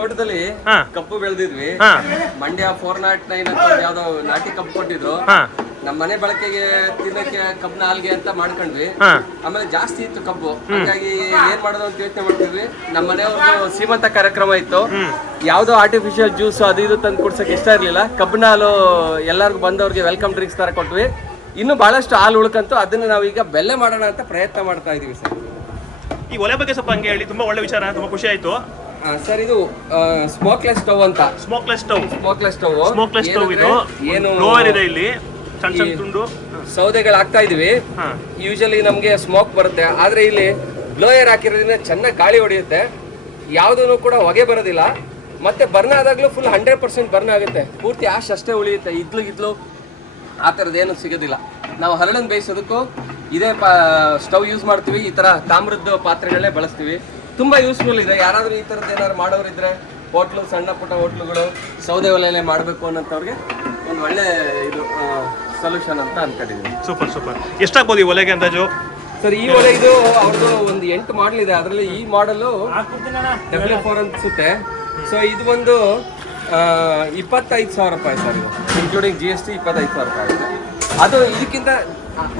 ತೋಟದಲ್ಲಿ. ಕಬ್ಬು ಬೆಳೆದಿದ್ವಿ. ಮಂಡ್ಯ ಫೋರ್ ನಾಟ್ ನೈನ್ ಅಂತ ಯಾವ್ದೋ ನಾಟಿ ಕಬ್ಬು ಕೊಟ್ಟಿದ್ರು. ನಮ್ಮ ಮನೆ ಬಳಕೆಗೆ ತಿನ್ನಕ್ಕೆ ಕಬ್ಬನ ಹಾಲ್ಗೆ ಅಂತ ಮಾಡ್ಕೊಂಡ್ವಿ. ಆಮೇಲೆ ಜಾಸ್ತಿ ಇತ್ತು ಕಬ್ಬು. ಹಾಗಾಗಿ ಏನ್ ಮಾಡೋದು ಅಂತ ಯೋಚನೆ ಮಾಡ್ತಿದ್ವಿ. ನಮ್ಮ ಮನೆಯವ್ರದ್ದು ಸೀಮಂತ ಕಾರ್ಯಕ್ರಮ ಇತ್ತು. ಯಾವ್ದೋ ಆರ್ಟಿಫಿಷಿಯಲ್ ಜ್ಯೂಸ್ ಅದು ಇದು ತಂದು ಕುಡ್ಸಕ್ ಇಷ್ಟ ಇರ್ಲಿಲ್ಲ. ಕಬ್ಬನ ಹಾಲು ಎಲ್ಲರಿಗೂ ಬಂದವ್ರಿಗೆ ವೆಲ್ಕಮ್ ಡ್ರಿಂಕ್ಸ್ ತರ ಕೊಟ್ವಿ. ಇನ್ನು ಬಹಳಷ್ಟು ಹಾಲು ಉಳ್ಕಂತು ಅದನ್ನ ನಾವೀಗ ಬೆಲ್ಲೆ ಮಾಡೋಣ ಅಂತ ಪ್ರಯತ್ನ ಮಾಡ್ತಾ ಇದೀವಿ ಸರ್. ಈ ಒಲೆ ಬಗ್ಗೆ ಸ್ವಲ್ಪ ಹಂಗೆ ಹೇಳಿ. ತುಂಬಾ ಒಳ್ಳೆ ವಿಚಾರ ತುಂಬಾ ಖುಷಿ ಆಯ್ತು. ಸರ್ ಇದು ಸ್ಮೋಕ್ಲೆಸ್ ಸ್ಟವ್ ಅಂತ. Smokeless stove smokeless stove smokeless stove ಇದು. ಏನು ಲೋವರ್ ಇದೆ ಇಲ್ಲಿ. ಸಣ್ಣ ಸಣ್ಣ ತುಂಡು. ಸೌದೆಗಳು ಹಾಕ್ತಾ ಇದೀವಿ ಯೂಶಲಿ ನಮಗೆ ಸ್ಮೋಕ್ ಬರುತ್ತೆ. ಆದ್ರೆ ಇಲ್ಲಿ ಬ್ಲೋಯರ್ ಹಾಕಿರೋದ್ರಿಂದ ಚೆನ್ನಾಗಿ ಗಾಳಿ ಹೊಡೆಯುತ್ತೆ. ಯಾವುದೂ ಕೂಡ ಹೊಗೆ ಬರೋದಿಲ್ಲ. ಮತ್ತೆ ಬರ್ನ್ ಆದಾಗಲೂ ಫುಲ್ ಹಂಡ್ರೆಡ್ ಪರ್ಸೆಂಟ್ ಬರ್ನ್ ಆಗುತ್ತೆ. ಪೂರ್ತಿ ಆಶ್ ಅಷ್ಟೇ ಉಳಿಯುತ್ತೆ. ಇದ್ಲು ಇದ್ಲು ಆ ಥರದ್ದು ಏನು ಸಿಗೋದಿಲ್ಲ. ನಾವು ಹರಳನ್ನು ಬೇಯಿಸೋದಕ್ಕೂ ಇದೇ ಪಾ ಸ್ಟವ್ ಯೂಸ್ ಮಾಡ್ತೀವಿ. ಈ ಥರ ತಾಮ್ರದ ಪಾತ್ರೆಗಳನ್ನೇ ಬಳಸ್ತೀವಿ. ತುಂಬ ಯೂಸ್ಫುಲ್ ಇದೆ. ಯಾರಾದರೂ ಈ ಥರದ್ದು ಏನಾದ್ರು ಮಾಡೋರಿದ್ರೆ ಹೋಟ್ಲು ಸಣ್ಣ ಪುಟ್ಟ ಹೋಟ್ಲುಗಳು ಸೌದೆ ಒಲೆಯಲ್ಲೇ ಮಾಡಬೇಕು ಅನ್ನೋಂಥವ್ರಿಗೆ ಒಂದು ಒಳ್ಳೆ ಇದು ಸೊಲ್ಯೂಷನ್ ಅಂತ ಅನ್ಕೊಂಡಿದ್ದೀನಿ ಸೂಪರ್ ಸೂಪರ್ ಎಷ್ಟಾಗ್ಬೋದು ಈ ಒಲೆಗೆ ಅಂದಾಜು? ಸರ್ ಈ ಒಲೆ ಇದು ಅವ್ರದ್ದು ಒಂದು ಎಂಟು ಮಾಡಲ್ ಇದೆ. ಅದರಲ್ಲಿ ಈ ಮಾಡಲು ಡಬ್ಲ್ಯೂ ಫೋರ್ ಅನ್ಸುತ್ತೆ. ಸೊ ಇದು ಒಂದು ಇಪ್ಪತ್ತೈದು ಸಾವಿರ ರೂಪಾಯಿ ಸರ್ ಇದು. ಇನ್ಕ್ಲೂಡಿಂಗ್ ಜಿ ಎಸ್ ಟಿ ಇಪ್ಪತ್ತೈದು ಸಾವಿರ ರೂಪಾಯಿ ಅದು ಇದಕ್ಕಿಂತ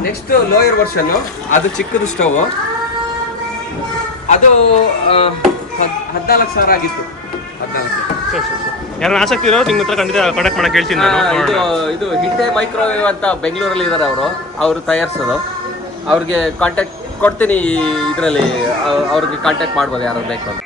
ನೆಕ್ಸ್ಟ್ ಲೋಯರ್ ವರ್ಷನ್ನು ಅದು ಚಿಕ್ಕದು ಸ್ಟವ್ ಅದು ಹದಿನಾಲ್ಕು ಸಾವಿರ ಆಗಿತ್ತು. ಹದಿನಾಲ್ಕು. ಯಾರು ಆಸಕ್ತಿ ಇರೋ ನಿಮ್ಮ ಹತ್ರ ಖಂಡಿತ ಕಾಂಟ್ಯಾಕ್ಟ್ ಮಾಡಕ್ಕೆ ಹೇಳ್ತೀನಿ ನಾನು. ಇದು. ಇದು ಹಿಟ್ಟೆ ಮೈಕ್ರೋವೇವ್ ಅಂತ ಬೆಂಗಳೂರಲ್ಲಿ ಇದ್ದಾರೆ ಅವರು. ಅವರು ತಯಾರಿಸೋದು. ಅವ್ರಿಗೆ ಕಾಂಟ್ಯಾಕ್ಟ್ ಕೊಡ್ತೀನಿ ಇದರಲ್ಲಿ. ಅವ್ರಿಗೆ ಕಾಂಟ್ಯಾಕ್ಟ್ ಮಾಡ್ಬೋದು ಯಾರು ಬೇಕು ಅಂತ.